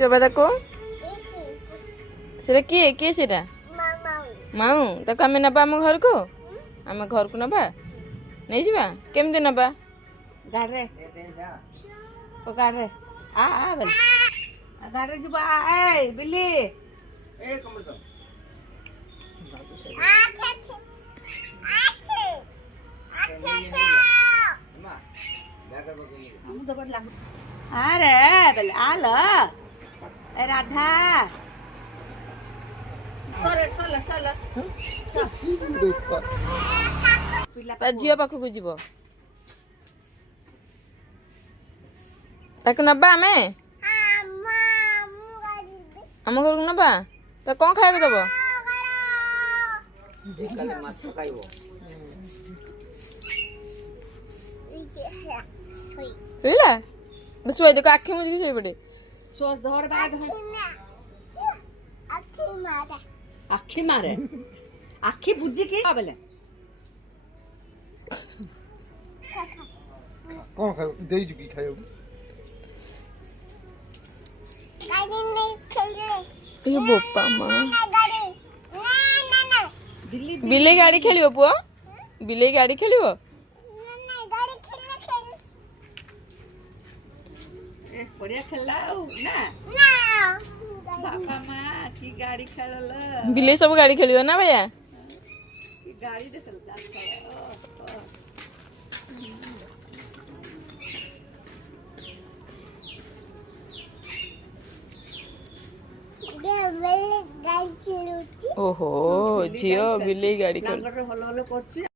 चोबा ताको सेटा किए सेटा माऊ ताको आमे नबा आम घर को आम घर को नबा नहीं जीवा केमती नबा गाड़े ओ गाड़े आ बोल गाड़े जुबा ए बिल्ली ए कमर तो अरे बोले आल ए राधा ता झियो पाखु जीव ताको नबा आमे आम घर को नबा तो कौन खाया दब शुआई देख आखि मुझे शोई पड़े सोच धर बाग आखि मारे आखि बुझी की बोले कौन खाओ दे चुकी खाओ ये बोपा मां बिले गाड़ी खेलियो पुआ बिले गाड़ी खेलियो बढ़िया खेलाओ ना बापा माँ की गाड़ी खेलल बिले सब गाड़ी खेलियो ना भैया की गाड़ी देखल ओहो झियो बिले गाड़ी खेल हल हल करछि